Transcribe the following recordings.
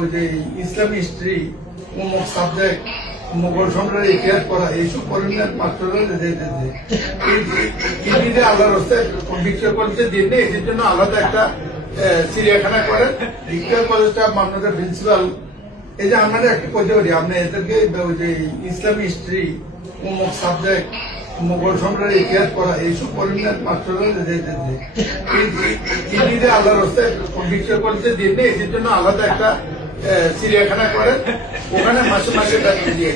ওই যে ইসলামী হিস্ট্রি, অমুক সাবজেক্ট, মোগল সম্রাটের ইতিহাস পড়া, এইসব পড়েন মাস্টাররা আল্লাহর রাস্তায় ভিক্টোরিয়া কলেজে দিয়ে নেই, এদের জন্য আলাদা একটা চিড়িয়াখানা করেন। ভিক্টোরিয়া কলেজটা মাননীয় প্রিন্সিপাল, এই যে আমরা একটা করতে পারি, আপনি এদেরকে ওই যে ইসলামী হিস্ট্রি, অমুক সাবজেক্ট, মোগল সম্রাটের ইতিহাস পড়া, এইসব পড়েন মাস্টাররা আল্লাহর রাস্তায় ভিক্টোরিয়া কলেজে দিয়ে নেই, এদের জন্য আলাদা একটা চিড়িয়াখানা করেন, ওখানে মাসে মাসে বেতন দিয়ে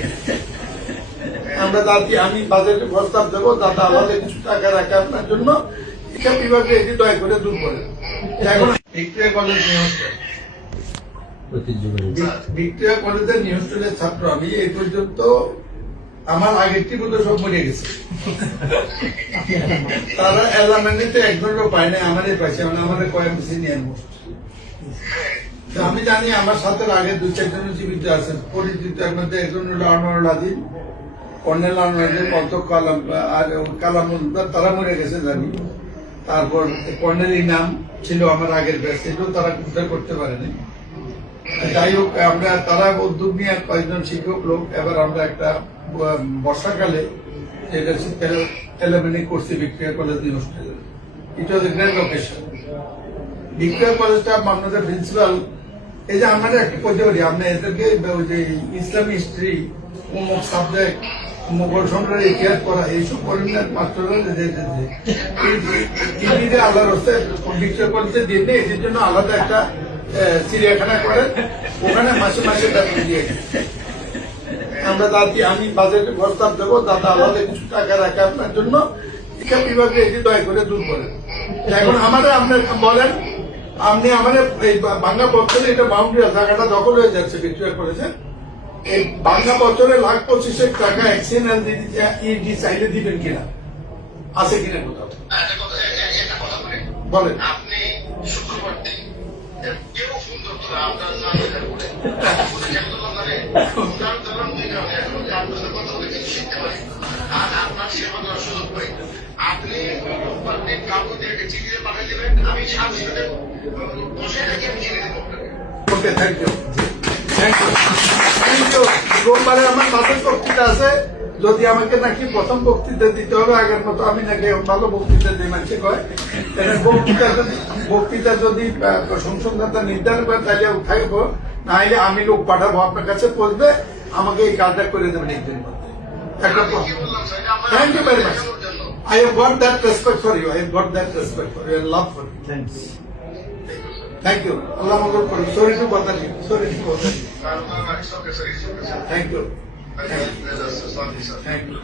আমরা দাদি আমি বাজেটে প্রস্তাব দেবো, দাদা আমাদের কিছু টাকা রাখে আপনার জন্য, শিক্ষা বিভাগে এটি দয়া করে দূর করে। এখন ভিক্টোরিয়া কলেজ নিউজ, ভিক্টোরিয়া কলেজের নিউজ টেলের ছাত্র আমি, এই পর্যন্ত আমার আগের টিপুতে সব মরে গেছে, তারা এলামেন্টিতে একজনও পায় না, আমারই পাইছে, আমাদের কয়েক সিনিয়র মোস্ট। আমি জানি আমার সাথে আগে দু চারজন জীবিত আছেন পরিচিত, এর মধ্যে একজন হল আনোয়ারুল আজিম, কর্নেল আনোয়ারুল অন্তক কালাম আর কালামুল, তারা মরে গেছে জানি। তারপর কর্নেল ইনাম ছিল আমার আগের ব্যাচ, সেটাও তারা উদ্ধার করতে পারেনি। যাই হোক, আমরা তারা উদ্যোগ নিয়ে কয়েকজন শিক্ষক লোক, এবার আমরা একটা বর্ষাকালে যেটা শীতকালে এলিমিনেট করছি ভিক্টোরিয়া কলেজ হোস্টেলে। ইট ওয়াজ এ গ্রেট লোকেশন। ভিক্টোরিয়া কলেজটা মাননীয় প্রিন্সিপাল, এই যে আমরা একটা করতে পারি, আপনি এদেরকে ওই যে ইসলামী হিস্ট্রি, অমুক সাবজেক্ট, মোগল সম্রাটের ইতিহাস পড়া, এইসব পড়েন মাস্টাররা আল্লাহর রাস্তায় ভিক্টোরিয়া কলেজে দিয়ে নেই, এদের জন্য আলাদা একটা চিড়িয়াখানা করেন, ওখানে মাসে মাসে বেতন দিয়ে আমরা দাদি আমি বাজেটে প্রস্তাব দেবো, দাদা আমাদের কিছু টাকা রাখে আপনার জন্য, শিক্ষা বিভাগে এটি দয়া করে দূর করেন। এখন আমাদের আপনার বলেন, আপনি আমাদের এই বাংলা বছরে এটা বাউন্ডারি জায়গাটা দখল হয়ে যাচ্ছে ভিক্টোরিয়া কলেজে, এই বাংলা বছরে লাখ 25,000 টাকা এক্সিডেন্ট ইডি চাইলে দিবেন কিনা, আছে কিনা কোথাও বলেন। আপনি শুক্রবার দিন কেউ ফোন করতো না, আপনার নাম কথা বলে কিছু শিখতে পারি, আর আপনার সেবা করার সুযোগ পাই। আপনি কাউকে চিঠি পাঠিয়ে দেবেন, আমি সাথে বসে থাকি, আমি চিঠি দেবো আপনাকে। Okay, thank you, thank you, thank you. রোববারে আমার মাসের বক্তৃতা আছে, যদি আমাকে নাকি প্রথম বক্তৃতা দিতে হবে আগের মতো, আমি নাকি ভালো বক্তৃতা দিই মানুষকে কয়, বক্তৃতা যদি সংসদদাতা নির্ধারণ করে তাহলে থাকবো, না হলে আমি লোক পাঠাবো আপনার কাছে, পৌঁছবে, আমাকে এই কাজটা করে দেবেন একদিন মধ্যে। Thank you very much. I have got that respect for you. I have got that respect for you and love for you. Thanks. Thank you. Allah Mangol for you. Sorry to bother you. Sorry to bother you. Thank you. Thank you.